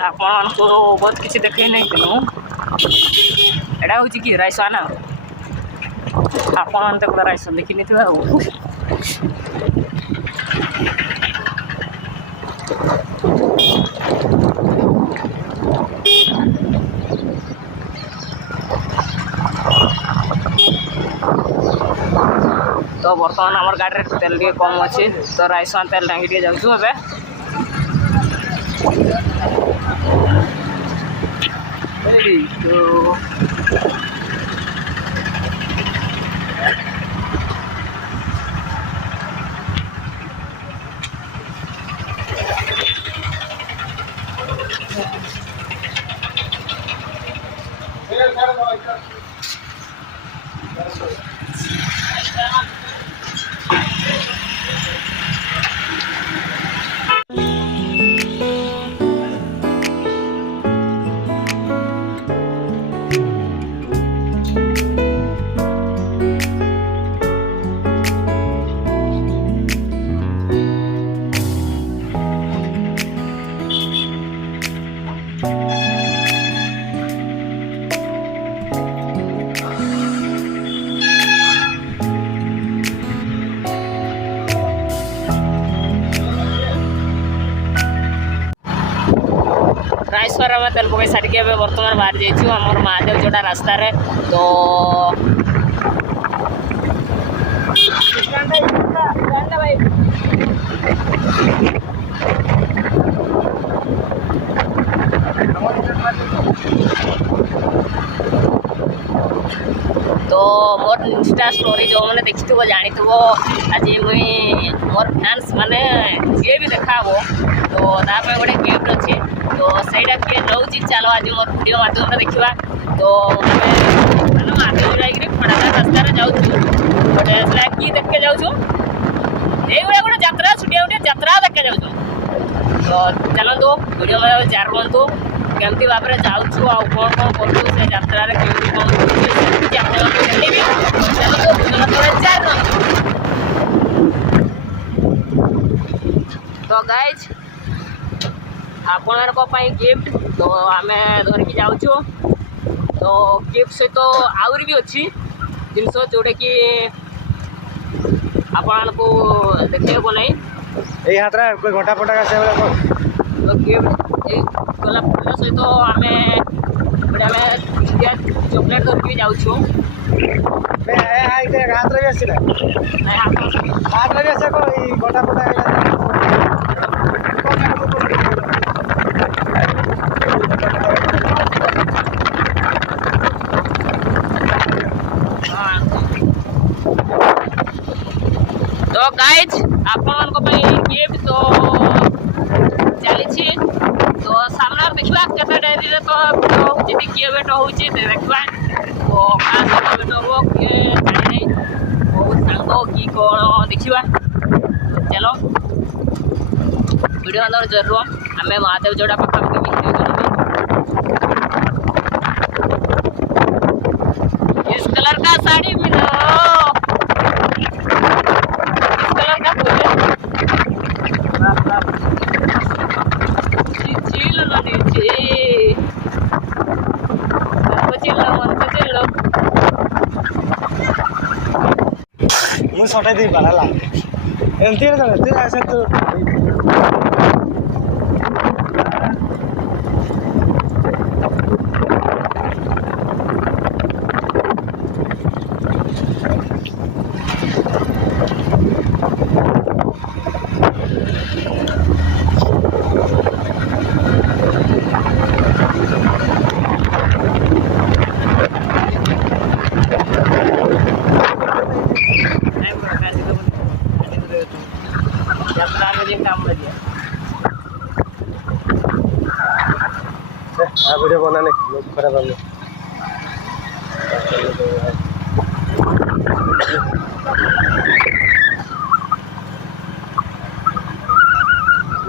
आपको बहुत किसी देखे नहीं तेणु एटा हूँ कि रायसा ना आपन तो रायसा देखी नहीं तो बर्तमान आम गाड़ी में तेल टे कम अच्छे तो रायसा तेल टांगी टे जाऊँ तो रायसर में तेल पकई सारिक बर्तमान बाहर जाइए आमर महादेव जोड़ा रास्तार तो तो मोर इंस्टा स्टोरी जो मैंने देखी थो जानी थो आज मुई मोर फैंस माने जी भी देखा तो ताप गोटे गिफ्ट अच्छे तो सहीटा किए नौची चलो आज मोर वीडियो माध्यम देखा तो मैंने महादेव जाकि फटाफट रास्तार जाऊँ गोटे कि देखे जाऊँ ये गोटे जात्रा छुटिया गोटे जात्रा देखे जाऊँ तो चलतु वीडियो में शेयर करूँ केमती भाव में जाऊँ आ कौन कौन करूँ से यात्रा केमती कौन तो गाइज आपण गिफ्ट तो आम धरिकी जाऊँ तो गिफ्ट सहित आउरी भी अच्छी जिनस जोटा कि आपण को देखे को नहीं এই হাতরা কই ঘটা ফটা আছে तो गिफ्ट ए गोलाप फूल सहित आम गोटे इंडिया चॉकलेट धरिकी जाऊँ ହାତରେ ବି ଆସିଲା ହାତରେ ବି ଆସିବ ଏଇ ଘଟା ଫଟା तो गाइज आपण गिफ्ट तो चली तो सामने देखा केते डेरी तो भिड किए बेट हो देखा तो बेट हम किए जानी बहुत सांग कि कौन देखा चलो वीडियो अंदर जरूर आम महादेव जोड़ा पाखापाखि इस कलर का साड़ी मिलो ମୁଁ ସଟାଇ ଦେଇ ପାରଲା ଏମିତି ଏମିତି ଆସେ ତୁ वीडियो बनाने खराब है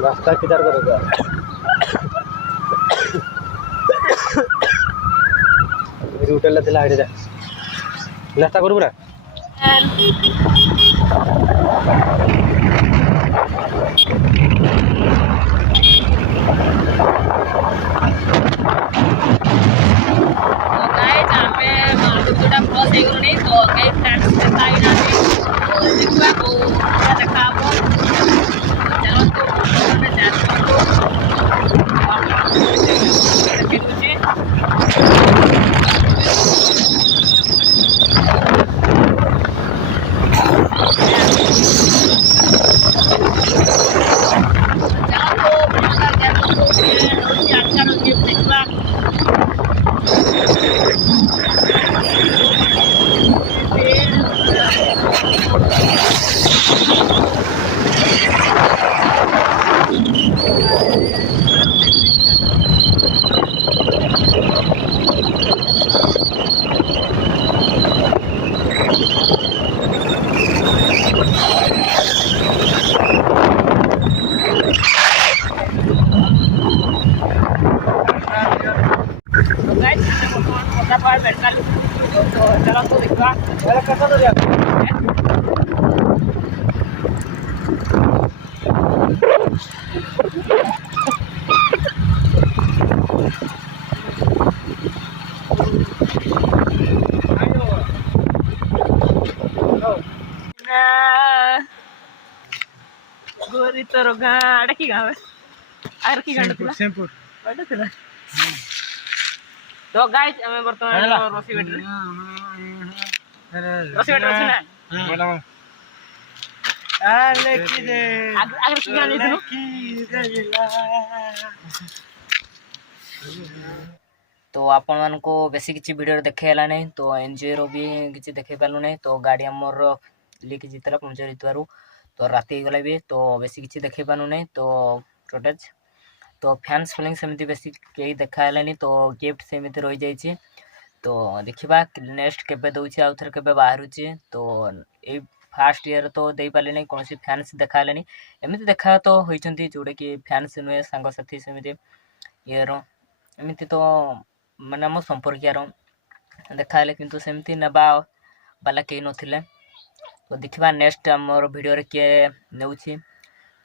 रास्ता किधर करेगा होटेल थी आड़े नास्ता करू ना तो गाइस आमे मालगुड़ा क्रॉस ହେଇଗଲୁଣି ତ କେହି ଫ୍ରେଣ୍ଡସ୍ ଦେଖା ହେଇନାହାନ୍ତି ତ ଦେଖିବା କୋଉ ଜାଗା ଦେଖା ହବ ଚାଲନ୍ତୁ ଆମେ ଯାତ୍ରାକୁ ଦେଖୁଛି ଚାଲନ୍ତୁ ପ୍ରକାର ଯାତ୍ରାକୁ ରହୁଛି ଆଚାର ଗିଫ୍ଟ ଦେଖିବା तो गाइस वर्तमान पता पार बैठना तो चलो तो देखा पहले कैसा तो दिया गोरी तोर गाड़ की गाँव आर की गाड़ थिला सेमपुर बड़ा थिला तो गाइस हमें वर्तमान रोसी बेट रोसी बेट अछि ना बोला आले की दे आगर की गाड़ी थिलो की देला तो आपण मानको बेसी किछि वीडियो देखेला नै तो एनजीओ रो भी किछि देखे पालु नै तो गाड़ी हमर लिक जितला पंचर हितवारु तो राती गला भी तो बेसी किछि देखे पानु नै तो प्रोटेज तो फैंस फीलिंग सेमिति बेसी केही देखाला नै तो गिफ्ट सेमिति रहि जाई छी तो देखिबा नेक्स्ट केबे दउछि आउथर केबे बाहरुछि तो ए फर्स्ट ईयर तो देई पाले नै कोनसी फैंस देखाला नै एमिति देखा तो होइचंती जोडे कि फैंस नुए संग साथी सेमिति ईयर एमिति तो माने हम संपर्कियार देखाले किंतु सेमिति नबा बाला केही नथिले तो देखिबा नेक्स्ट हमर वीडियो रे के नेउछि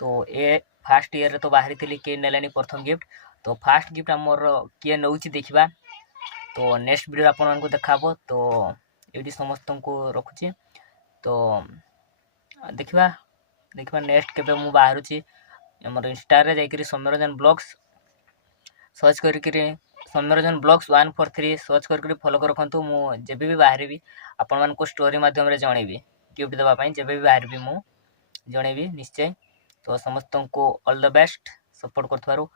तो ए फर्स्ट ईयर रे तो बाहरी थिली के नेलेनी प्रथम गिफ्ट तो फर्स्ट गिफ्ट हमर के नेउछि देखिबा तो नेक्स्ट वीडियो आपन मानको देखाबो तो एडी समस्त को रखुछि तो देखिबा नेक्स्ट केबे मु बाहरुछि हमर इंस्टा रे जाईकरी सौम्यरंजन ब्लॉग्स सर्च करके सौम्यरंजन ब्लॉग्स 143 सर्च करके फॉलो कर रखंतु मु जेबे भी बाहर भी आपण मान को स्टोरी माध्यम रे जणेबी गिफ्ट देबा पई जेबे भी बाहर भी मु जणेबी निश्चय तो समस्त को ऑल द बेस्ट सपोर्ट करथवारु